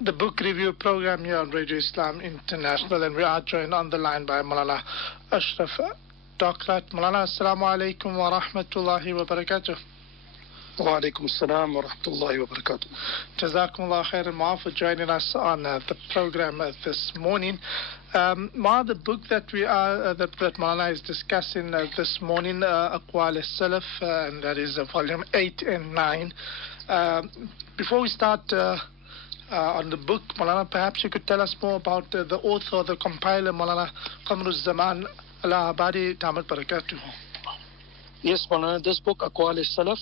the book review program here on Radio Islam International, and we are joined on the line by Maulana Ashraf Dockrat. Maulana, assalamu alaikum wa rahmatullahi wa barakatuh. Wa alaikum assalam wa rahmatullahi wa barakatuh. Jazakumullah khairan, Ma, for joining us on the program this morning. Ma, the book that that Maulana is discussing this morning, Aqwaal al-Salaf, and that is volume 8 and 9. Before we start on the book, Maulana, perhaps you could tell us more about the author, the compiler, Maulana al-Salām, Allahabadi, Damat Barakatuh. Yes, Maulana, this book, Aqwaal al-Salaf,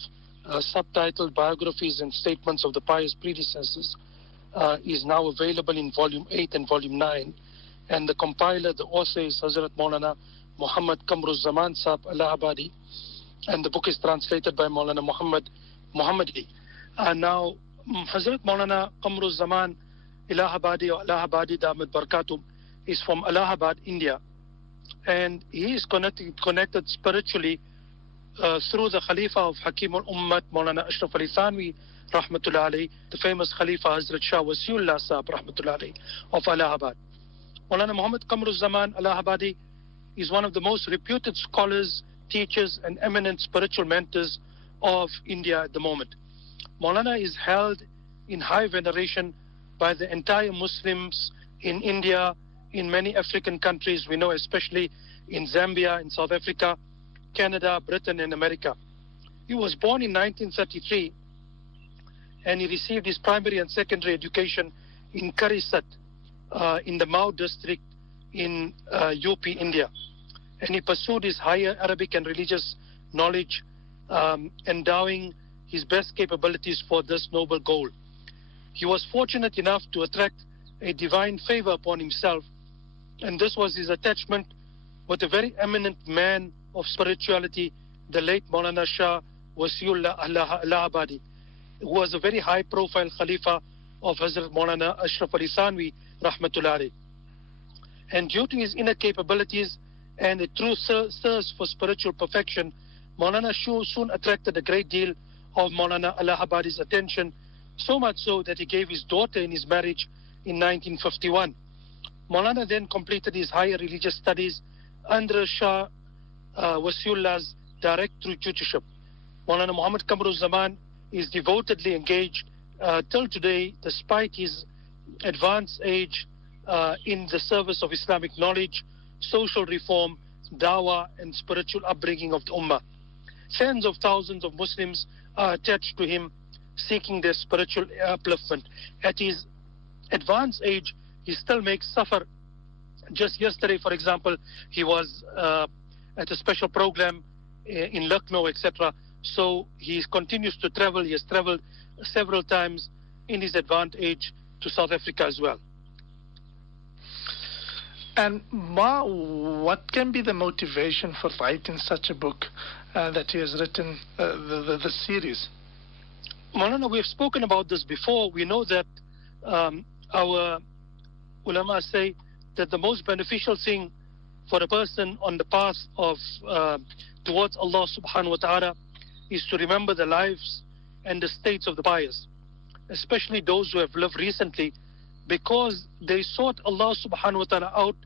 subtitled Biographies and Statements of the Pious Predecessors, is now available in volume 8 and volume 9. And the compiler, the author, is Hazrat Maulana Muhammad al-Salām Sahab Allahabadi. And the book is translated by Maulana Muhammadi. Now, Hazrat Maulana al-Salām Allahabadi or Allahabadi Damat Barakatuh is from Allahabad, India. And he is connected spiritually through the Khalifa of Hakim al-Ummat, Maulana Ashraf Ali Thanwi, rahmatullah alayhi, the famous Khalifa Hazrat Shah Wasiullah Sahab, rahmatullah alayhi, of Allahabad. Maulana Muhammad al-Salām Allahabadi is one of the most reputed scholars, teachers, and eminent spiritual mentors of India at the moment. Maulana is held in high veneration by the entire Muslims in India, in many African countries, we know, especially in Zambia, in South Africa, Canada, Britain, and America. He was born in 1933, and he received his primary and secondary education in Karisat, in the Mau district in UP, India. And he pursued his higher Arabic and religious knowledge, endowing his best capabilities for this noble goal. He was fortunate enough to attract a divine favor upon himself, and this was his attachment with a very eminent man of spirituality, the late Maulana Shah Wasiullah Allahabadi, who was a very high-profile Khalifa of Hazrat Maulana Ashraf Ali Thanwi, rahmatullah alayhi. And due to his inner capabilities and a true thirst for spiritual perfection, Maulana soon attracted a great deal of Maulana Allahabadi's attention, so much so that he gave his daughter in his marriage in 1951. Maulana then completed his higher religious studies under Shah Wasiullah's direct tutorship. Maulana Muhammad al-Salām is devotedly engaged till today, despite his advanced age, in the service of Islamic knowledge, social reform, dawah, and spiritual upbringing of the Ummah. Tens of thousands of Muslims are attached to him, seeking their spiritual upliftment. At his advanced age, he still makes safar. Just yesterday, for example, he was at a special program in Lucknow, etc. So he continues to travel. He has traveled several times in his advanced age to South Africa as well. And Ma, what can be the motivation for writing such a book that he has written, the series? Maulana, we have spoken about this before. We know that our ulama say that the most beneficial thing for a person on the path of towards Allah subhanahu wa ta'ala is to remember the lives and the states of the pious, especially those who have lived recently, because they sought Allah subhanahu wa ta'ala out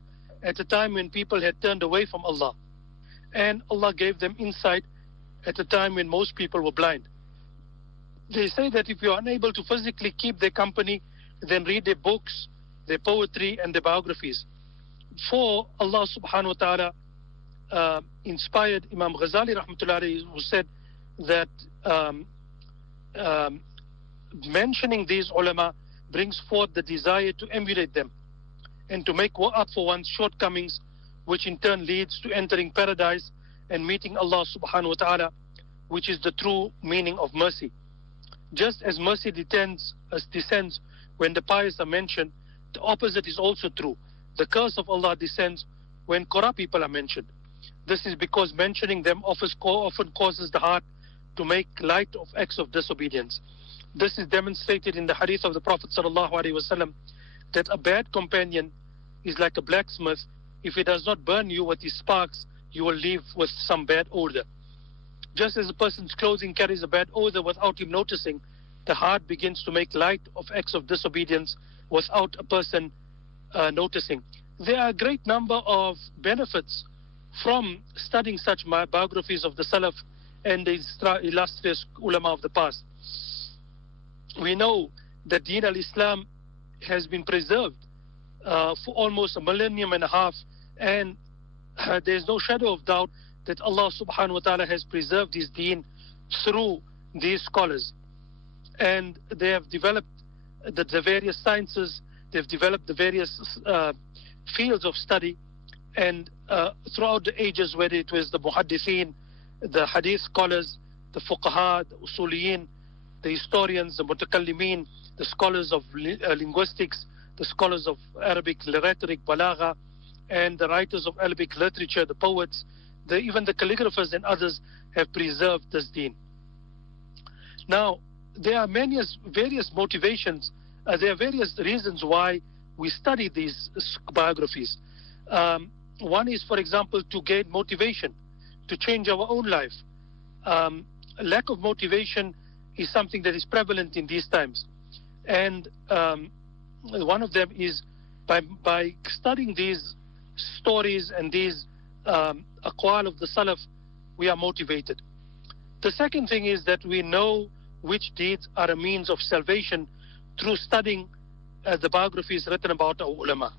at a time when people had turned away from Allah, and Allah gave them insight at a time when most people were blind. They say that if you are unable to physically keep their company, then read their books, their poetry, and their biographies. For Allah subhanahu wa ta'ala inspired Imam Ghazali rahmatullah alayhi, who said that mentioning these ulama brings forth the desire to emulate them and to make up for one's shortcomings, which in turn leads to entering paradise and meeting Allah subhanahu wa ta'ala, which is the true meaning of mercy. Just as mercy descends when the pious are mentioned, the opposite is also true. The curse of Allah descends when corrupt people are mentioned. This is because mentioning them often causes the heart to make light of acts of disobedience. This is demonstrated in the hadith of the Prophet ﷺ, that a bad companion is like a blacksmith. If he does not burn you with his sparks, you will leave with some bad odor. Just as a person's clothing carries a bad odor without him noticing, the heart begins to make light of acts of disobedience without a person noticing. There are a great number of benefits from studying such biographies of the Salaf and the illustrious ulama of the past. We know that Deen al-Islam has been preserved for almost 1.5 millennium, and there's no shadow of doubt that Allah subhanahu wa ta'ala has preserved his deen through these scholars. And they have developed the various sciences, they've developed the various fields of study, and throughout the ages, whether it was the muhaddithin, the hadith scholars, the fuqaha, the usuliyin, the historians, the mutakallimin, the scholars of linguistics, the scholars of Arabic rhetoric, balagha, and the writers of Arabic literature, the poets, even the calligraphers and others have preserved this deen. Now, there are various motivations, there are various reasons why we study these biographies. One is, for example, to gain motivation, to change our own life. Lack of motivation is something that is prevalent in these times. And one of them is by studying these stories and these aqwaal of the Salaf, we are motivated. The second thing is that we know which deeds are a means of salvation through studying the biographies written about our ulama.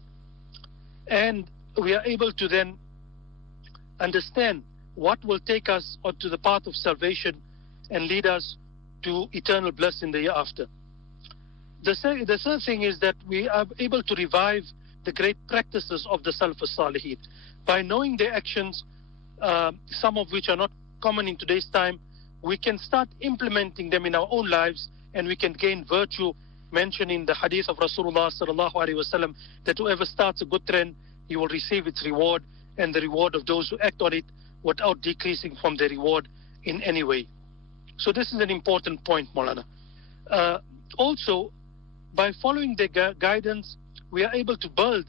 And we are able to then understand what will take us onto the path of salvation and lead us to eternal bliss in the year after. The third thing is that we are able to revive the great practices of the Salaf al-Salihin. By knowing their actions, some of which are not common in today's time, we can start implementing them in our own lives, and we can gain virtue, mentioned in the hadith of Rasulullah sallallahu alaihi wasallam, that whoever starts a good trend, he will receive its reward, and the reward of those who act on it without decreasing from their reward in any way. So this is an important point, Maulana. Also, by following their guidance, we are able to build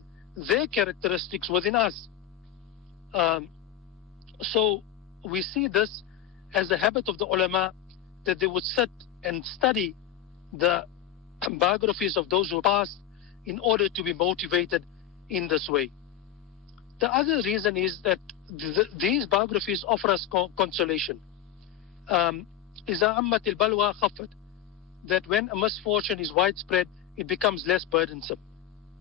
their characteristics within us. So we see this as a habit of the ulama, that they would sit and study the biographies of those who passed in order to be motivated in this way. The other reason is that these biographies offer us consolation. إِذَا أَمَّتِ الْبَلْوَى خَفَّتْ, that when a misfortune is widespread, it becomes less burdensome.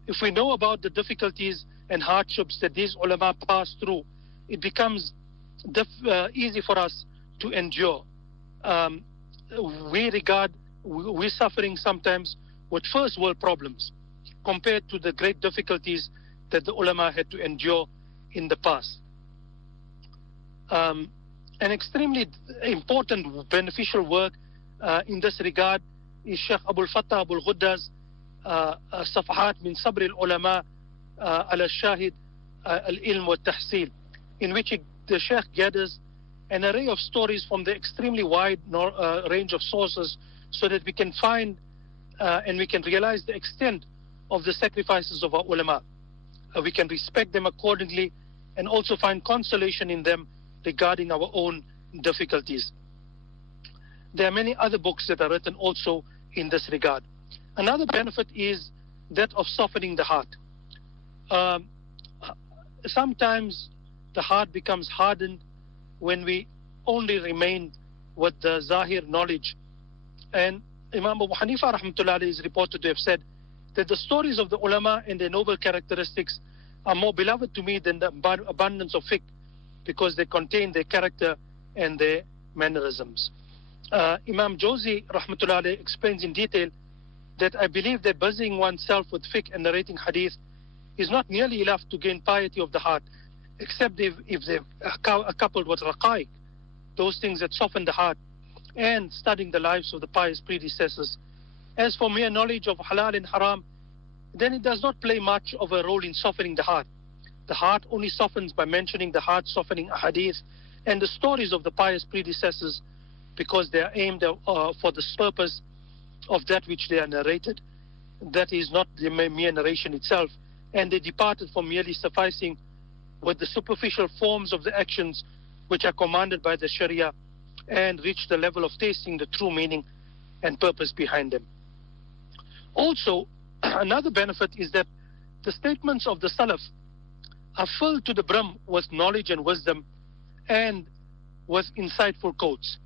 If we know about the difficulties and hardships that these ulama pass through, it becomes easy for us to endure. We're suffering sometimes with first world problems compared to the great difficulties that the ulama had to endure in the past. An extremely important beneficial work in this regard is Sheikh Abul Fattah Abul Ghudda's Safahat min Sabr al-Ulama ala Shahid al-Ilm wa Tahsil, in which the Sheikh gathers an array of stories from the extremely wide range of sources, so that we can find and we can realize the extent of the sacrifices of our ulama. We can respect them accordingly and also find consolation in them regarding our own difficulties. There are many other books that are written also in this regard. Another benefit is that of softening the heart. Sometimes the heart becomes hardened when we only remain with the zahir knowledge. And Imam Abu Hanifa rahmatullah alayhi is reported to have said that the stories of the ulama and their noble characteristics are more beloved to me than the abundance of fiqh, because they contain their character and their mannerisms. Imam Jawzi rahmatullah alayhi explains in detail that I believe that busying oneself with fiqh and narrating hadith is not nearly enough to gain piety of the heart, except if they're coupled with raqaiq, those things that soften the heart, and studying the lives of the pious predecessors. As for mere knowledge of halal and haram, then it does not play much of a role in softening the heart. The heart only softens by mentioning the heart softening hadith and the stories of the pious predecessors, because they are aimed for the purpose of that which they are narrated. That is not the mere narration itself, and they departed from merely sufficing with the superficial forms of the actions which are commanded by the Sharia, and reached the level of tasting the true meaning and purpose behind them. Also, Another benefit is that the statements of the Salaf are filled to the brim with knowledge and wisdom and with insightful quotes,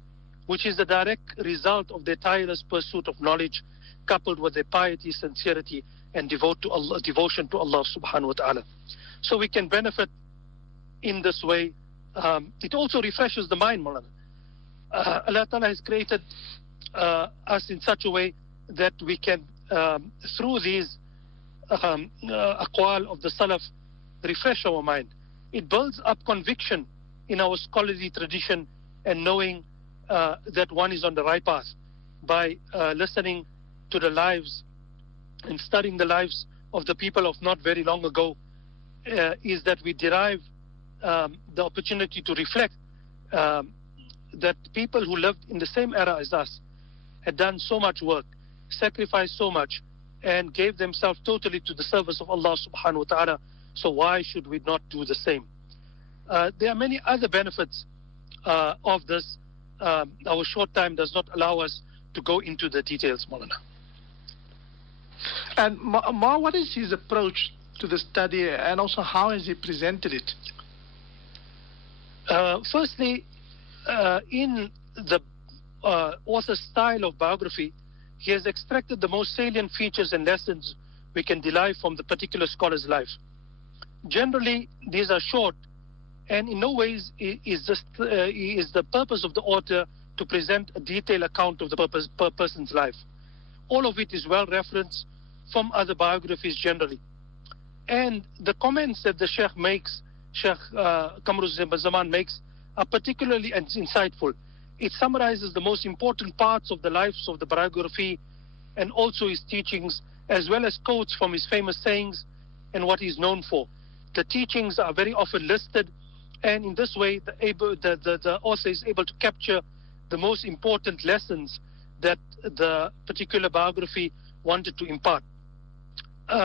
which is the direct result of their tireless pursuit of knowledge, coupled with their piety, sincerity, and devotion to Allah subhanahu wa ta'ala. So we can benefit in this way. It also refreshes the mind, Maulana. Allah Ta'ala has created us in such a way that we can, through these aqwal of the Salaf, refresh our mind. It builds up conviction in our scholarly tradition and knowing that one is on the right path by listening to the lives and studying the lives of the people of not very long ago, is that we derive the opportunity to reflect that people who lived in the same era as us had done so much work, sacrificed so much, and gave themselves totally to the service of Allah subhanahu wa ta'ala. So why should we not do the same? There are many other benefits of this. Our short time does not allow us to go into the details, Maulana. And Ma, what is his approach to the study, and also how has he presented it? Firstly, in the author's style of biography, he has extracted the most salient features and lessons we can derive from the particular scholar's life. Generally, these are short, and in no ways is the purpose of the author to present a detailed account of the person's life. All of it is well referenced from other biographies generally. And the comments that the Sheikh makes, Sheikh Kamruzzman makes, are particularly insightful. It summarizes the most important parts of the lives of the biography and also his teachings, as well as quotes from his famous sayings and what he's known for. The teachings are very often listed, and in this way the author is able to capture the most important lessons that the particular biography wanted to impart.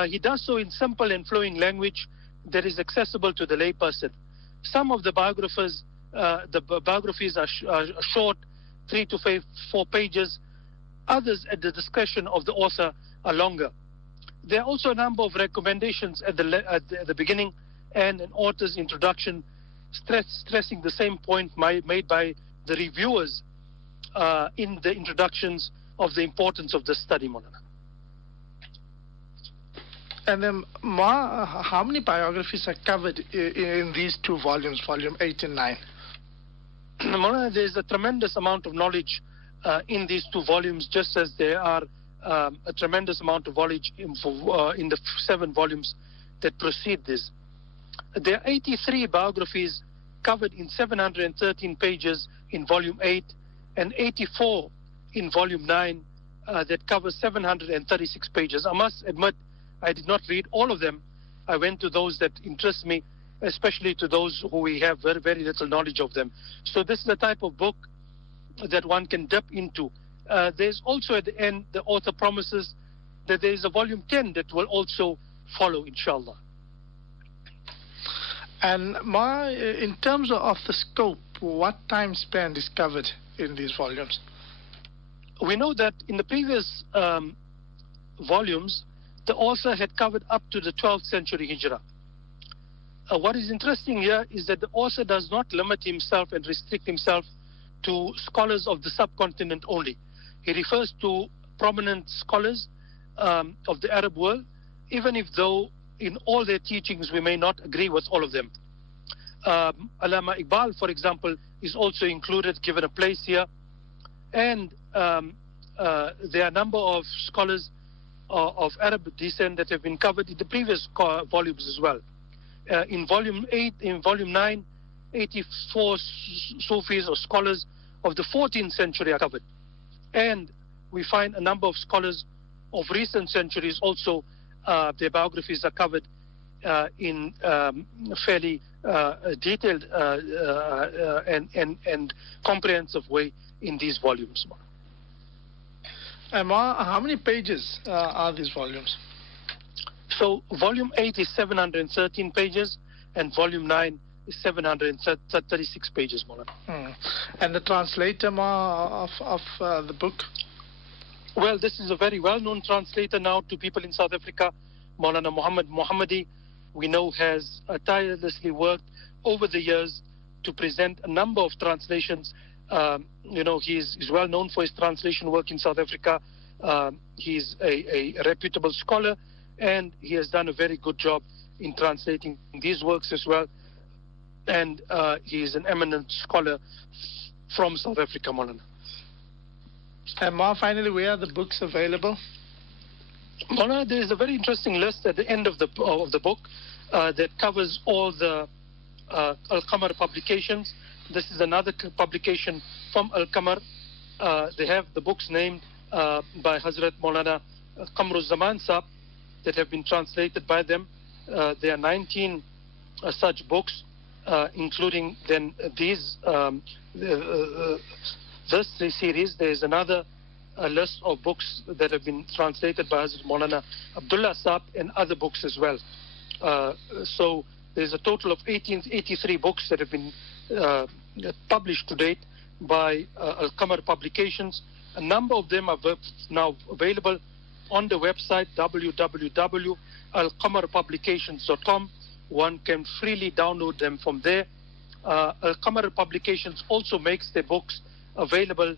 He does so in simple and flowing language that is accessible to the layperson. Some of the biographies are short, 3 to 4 pages. Others, at the discretion of the author, are longer. There are also a number of recommendations at the beginning and an author's introduction, stressing the same point made by the reviewers in the introductions of the importance of this study, Maulana. And then, Ma, how many biographies are covered in these 2 volumes, volume 8 and 9? Maulana, there is a tremendous amount of knowledge in these 2 volumes, just as there are a tremendous amount of knowledge in the 7 volumes that precede this. There are 83 biographies covered in 713 pages in volume 8 and 84 in volume 9 that cover 736 pages. I must admit, I did not read all of them. I went to those that interest me, especially to those who we have very, very little knowledge of them. So this is the type of book that one can dip into. There's also at the end, the author promises that there is a volume 10 that will also follow, inshallah. And Ma, in terms of the scope, what time span is covered in these volumes? We know that in the previous volumes, the author had covered up to the 12th century Hijrah. What is interesting here is that the author does not limit himself and restrict himself to scholars of the subcontinent only. He refers to prominent scholars of the Arab world, even if though in all their teachings we may not agree with all of them. Allama Iqbal, for example, is also included, given a place here. And there are a number of scholars of Arab descent that have been covered in the previous volumes as well. In volume 8, in volume 9, 84 Sufis or scholars of the 14th century are covered. And we find a number of scholars of recent centuries also, their biographies are covered in fairly detailed and comprehensive way in these volumes. And how many pages are these volumes? So volume 8 is 713 pages and volume 9 is 736 pages, Maulana. And the translator of the book? Well, this is a very well-known translator now to people in South Africa. Maulana Muhammad Muhammadi, we know, has tirelessly worked over the years to present a number of translations. He's well known for his translation work in South Africa. He's a reputable scholar, and he has done a very good job in translating these works as well. And he is an eminent scholar from South Africa, Maulana. And Ma, finally, where are the books available? Maulana, there is a very interesting list at the end of the book that covers all the Al-Qamar publications. This is another publication from Al-Qamar. They have the books named by Hazrat Maulana Qamrul Zaman Sahib that have been translated by them. There are 19 such books, including then these this series. There is another list of books that have been translated by Hazrat Maulana Abdullah Sahib and other books as well. So there's a total of 83 books that have been published to date by Al-Qamar Publications. A number of them are now available on the website www.alqamarpublications.com. One can freely download them from there. Al-Qamar Publications also makes their books available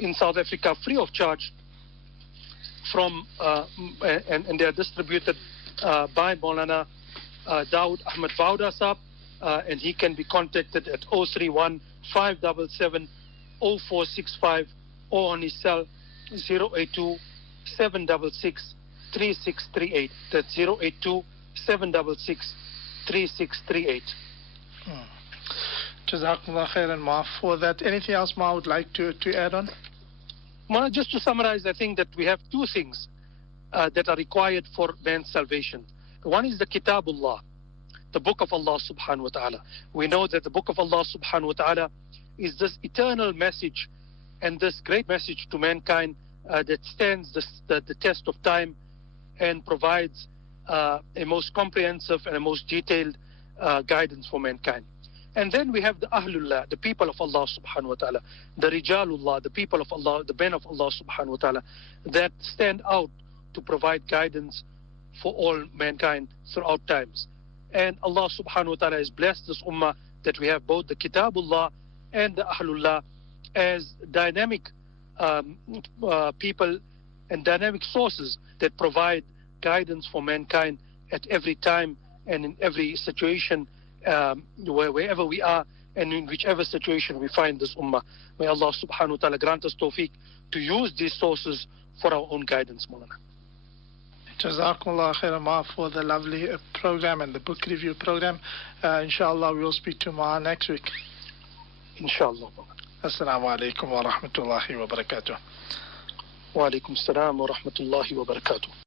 in South Africa free of charge from and they are distributed by Maulana Dawood Ahmed Bauda Sahib, and he can be contacted at 031 577 0465 or on his cell 082 766 3638. That's 082 766 3638. Jazakumullah khairan, Ma, for that. Anything else Ma would like to add on? Ma, just to summarize, I think that we have two things that are required for man's salvation. One is the Kitabullah, the book of Allah subhanahu wa ta'ala. We know that the book of Allah subhanahu wa ta'ala is this eternal message and this great message to mankind that stands the test of time and provides a most comprehensive and a most detailed guidance for mankind. And then we have the Ahlullah, the people of Allah subhanahu wa ta'ala, the Rijalullah, the people of Allah, the men of Allah subhanahu wa ta'ala, that stand out to provide guidance for all mankind throughout times. And Allah subhanahu wa ta'ala has blessed this ummah that we have both the Kitabullah and the Ahlullah as dynamic people and dynamic sources that provide guidance for mankind at every time and in every situation, wherever we are and in whichever situation we find this ummah. May Allah subhanahu wa ta'ala grant us tawfiq to use these sources for our own guidance, Maulana. Jazakumullah khairan, Ma, for the lovely program and the book review program. Inshallah, we will speak to Ma next week. Inshallah. Assalamu alaikum wa rahmatullahi wa barakatuh. Wa alaikum assalam wa rahmatullahi wa barakatuh.